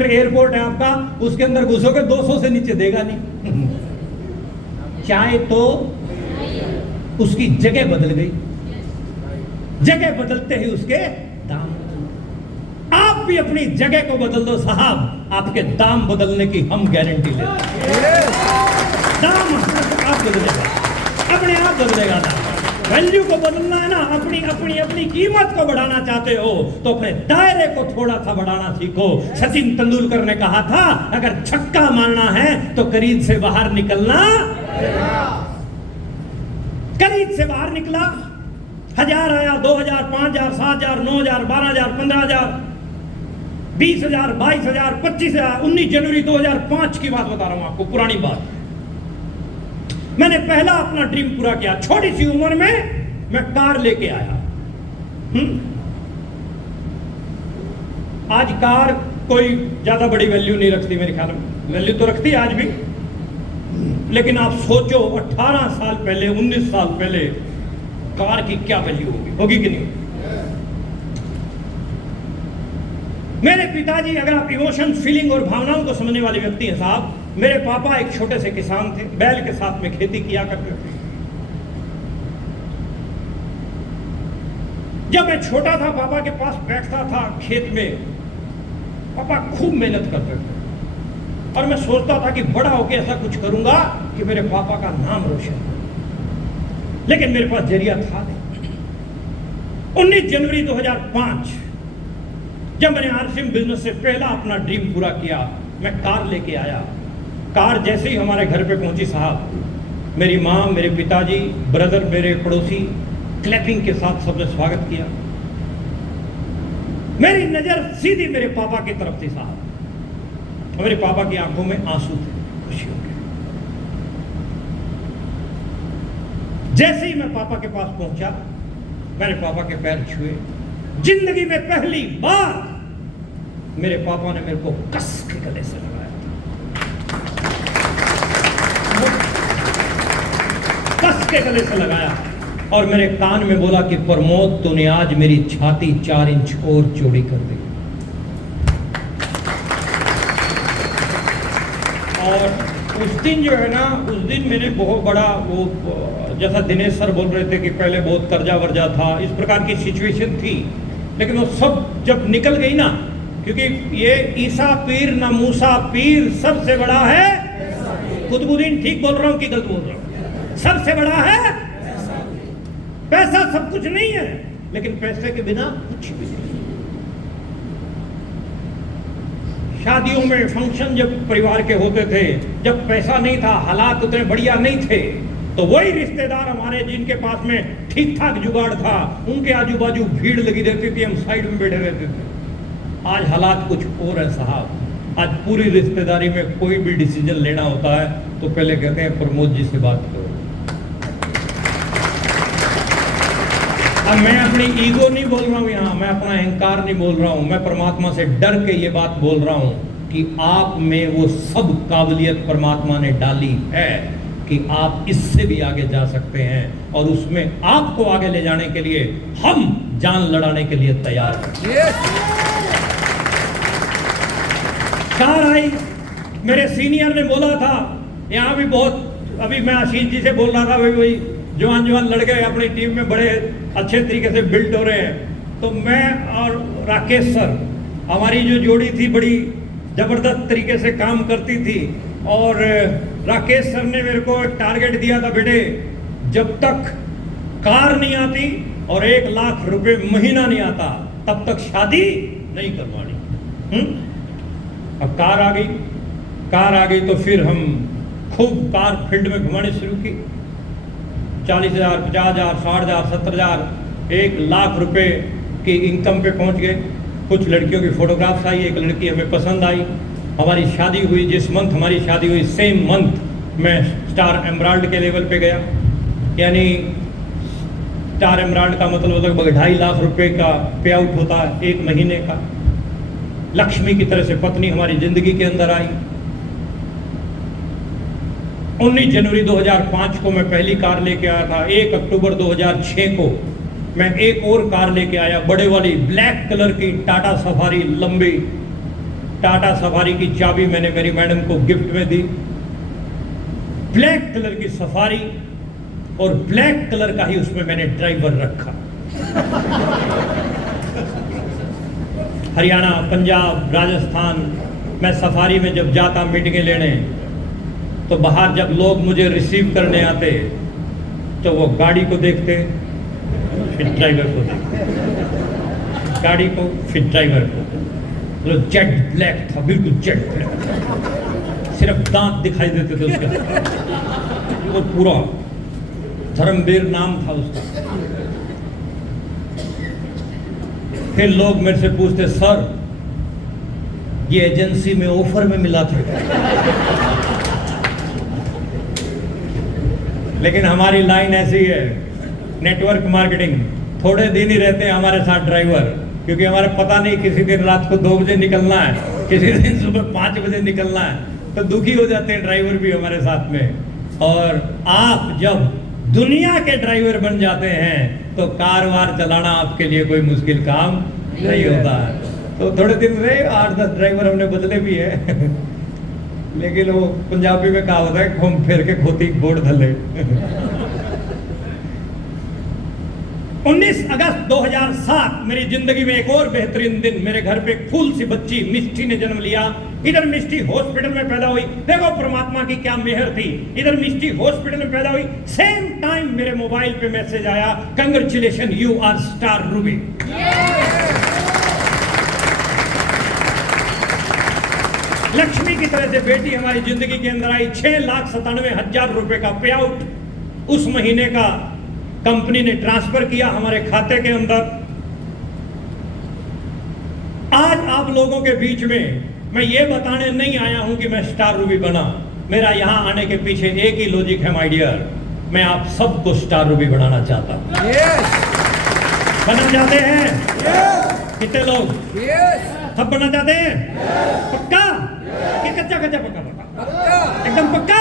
Kilometre airport है आपका, उसके अंदर घुसोगे 200 से नीचे देगा नहीं। चाय तो उसकी जगह बदल गई, जगह बदलते ही उसके दाम। आप भी अपनी जगह को बदल दो साहब, आपके दाम बदलने की हम गारंटी लेते हैं। दाम आप बदलेगा, अपने आप बदलेगा दाम। वैल्यू को बदलना है ना, अपनी अपनी अपनी कीमत को बढ़ाना चाहते हो तो अपने दायरे को थोड़ा सा बढ़ाना सीखो। सचिन तेंदुलकर ने कहा था, अगर छक्का मारना है तो करीब से बाहर निकलना। करीब से बाहर निकला, 1000 आया, 2000, 5000, 7000, 9000, 12000, 15000, 20000, 22000, 25000। 19 जनवरी 2005 की बात बता रहा हूं आपको, पुरानी बात। मैंने पहला अपना ड्रीम पूरा किया। छोटी सी उम्र में मैं कार लेके आया। आज कार कोई ज्यादा बड़ी वैल्यू नहीं रखती मेरे ख्याल में, वैल्यू तो रखती है आज भी, लेकिन आप सोचो 18 साल पहले, 19 साल पहले कार की क्या वैल्यू होगी कि नहीं? मेरे पिताजी, अगर आप इमोशन, फीलिंग और भावनाओं को समझने वाले व्यक्ति हैं साहब, मेरे पापा एक छोटे से किसान थे, बैल के साथ में खेती किया करते थे। जब मैं छोटा था, पापा के पास बैठता था खेत में, पापा खूब मेहनत करते थे और मैं सोचता था कि बड़ा होकर ऐसा कुछ करूंगा कि मेरे पापा का नाम रोशन हो, लेकिन मेरे पास जरिया था नहीं। 19 जनवरी 2005 जब मैंने आरसीएम बिजनेस से पहला अपना ड्रीम पूरा किया, मैं कार लेके आया। कार जैसे ही हमारे घर पे पहुंची साहब, मेरी माँ, मेरे पिताजी, ब्रदर, मेरे पड़ोसी क्लैपिंग के साथ सबने स्वागत किया। मेरी नजर सीधी मेरे पापा की तरफ थी साहब, और मेरे पापा की आंखों में आंसू थे खुशियों के। जैसे ही मैं पापा के पास पहुंचा, मैंने पापा के पैर छुए। जिंदगी में पहली बार मेरे पापा ने मेरे को कस के गले से लगाया था, कस के गले से लगाया और मेरे कान में बोला कि प्रमोद, तूने आज मेरी छाती 4 इंच और चौड़ी कर दी। और उस दिन जो है ना, उस दिन मैंने बहुत बड़ा वो, जैसा दिनेश सर बोल रहे थे कि पहले बहुत कर्जा वर्जा था, इस प्रकार की सिचुएशन थी, लेकिन वो सब जब निकल गई ना, क्योंकि ये ईसा पीर ना मूसा पीर, सबसे बड़ा है कुतुबुद्दीन। ठीक बोल रहा हूं कि गलत बोल रहा हूं? सबसे बड़ा है पैसा। सब कुछ नहीं है, लेकिन पैसे के बिना कुछ भी नहीं। शादियों में फंक्शन जब परिवार के होते थे, जब पैसा नहीं था, हालात उतने बढ़िया नहीं थे, तो वही रिश्तेदार हमारे जिनके पास में ठीक ठाक जुगाड़ था, उनके आजू बाजू भीड़ लगी रहती थी, हम साइड में बैठे रहते थे। आज हालात कुछ और है साहब। आज पूरी रिश्तेदारी में कोई भी डिसीजन लेना होता है तो पहले कहते हैं प्रमोद जी से बात करो। अब मैं अपनी ईगो नहीं बोल रहा हूं यहाँ, मैं अपना अहंकार नहीं बोल रहा हूं, मैं परमात्मा से डर के ये बात बोल रहा हूं कि आप में वो सब काबिलियत परमात्मा ने डाली है कि आप इससे भी आगे जा सकते हैं, और उसमें आपको आगे ले जाने के लिए हम जान लड़ाने के लिए तैयार हैं। कार आई, मेरे सीनियर ने बोला था, यहाँ भी बहुत, अभी मैं आशीष जी से बोल रहा था, वही जवान लड़के अपनी टीम में बड़े अच्छे तरीके से बिल्ड हो रहे हैं। तो मैं और राकेश सर, हमारी जो जोड़ी थी बड़ी जबरदस्त तरीके से काम करती थी, और राकेश सर ने मेरे को एक टारगेट दिया था, बेटे जब तक कार नहीं आती और 1 लाख रुपए महीना नहीं आता तब तक शादी नहीं करवानी। अब कार आ गई तो फिर हम खूब कार फील्ड में घुमानी शुरू की। 40,000, 50,000, 60,000, 70,000, 1 लाख रुपए की इनकम पे पहुंच गए। कुछ लड़कियों की फोटोग्राफ्स आई, एक लड़की हमें पसंद आई, हमारी शादी हुई। जिस मंथ हमारी शादी हुई, सेम मंथ मैं स्टार एमराल्ड के लेवल पे गया। यानी स्टार एमराल्ड का मतलब लगभग 2.5 लाख रुपए का पे आउट होता है 1 महीने का। लक्ष्मी की तरह से पत्नी हमारी जिंदगी के अंदर आई। 19 जनवरी 2005 को मैं पहली कार लेके आया था। 1 अक्टूबर 2006 को मैं एक और कार लेके आया, बड़े वाली ब्लैक कलर की टाटा सफारी, लंबी। टाटा सफारी की चाबी मैंने मेरी मैडम को गिफ्ट में दी। ब्लैक कलर की सफारी और ब्लैक कलर का ही उसमें मैंने ड्राइवर रखा। हरियाणा, पंजाब, राजस्थान, मैं सफारी में जब जाता मीटिंगें लेने, तो बाहर जब लोग मुझे रिसीव करने आते तो वो गाड़ी को देखते, फिर ड्राइवर को देखते, गाड़ी को फिर ड्राइवर को। तो जेट ब्लैक था, बिल्कुल जेट ब्लैक, सिर्फ दांत दिखाई देते थे उसका, वो पूरा धर्मवीर नाम था उसका। फिर लोग मेरे से पूछते, सर ये एजेंसी में ऑफर में मिला था। लेकिन हमारी लाइन ऐसी है, नेटवर्क मार्केटिंग, थोड़े दिन ही रहते हैं हमारे साथ ड्राइवर, क्योंकि हमारे पता नहीं किसी दिन रात को 2 बजे निकलना है, किसी दिन सुबह 5 बजे निकलना है, तो दुखी हो जाते हैं ड्राइवर भी हमारे साथ में। और आप जब दुनिया के ड्राइवर बन जाते हैं तो कार वार चलाना आपके लिए कोई मुश्किल काम नहीं होता है। तो थोड़े दिन रहे, 8-10 ड्राइवर हमने बदले भी है। लेकिन वो पंजाबी में कहावत है, घूम फिर के खोती बोर्ड धले। 19 अगस्त 2007 मेरी जिंदगी में एक और बेहतरीन दिन। मेरे घर पे एक फूल सी बच्ची मिष्टी ने जन्म लिया। इधर मिष्टी हॉस्पिटल में पैदा हुई, देखो परमात्मा की क्या मेहर थी। इधर मिष्टी हॉस्पिटल में पैदा हुई, सेम टाइम मेरे मोबाइल पे मैसेज आया, congratulation you are star Ruby. Lakshmi की तरह से बेटी हमारी जिंदगी के अंदर आई। 6,97,000 रुपए का पे आउट उस महीने का कंपनी ने ट्रांसफर किया हमारे खाते के अंदर। आज आप लोगों के बीच में मैं ये बताने नहीं आया हूं कि मैं स्टार रूबी बना। मेरा यहां आने के पीछे एक ही लॉजिक है माय डियर, मैं आप सबको स्टार रूबी बनाना चाहता हूं। बनना चाहते हैं? कितने लोग? सब बनना चाहते हैं? पक्का कि कच्चा कच्चा? पक्का पक्का, एकदम पक्का।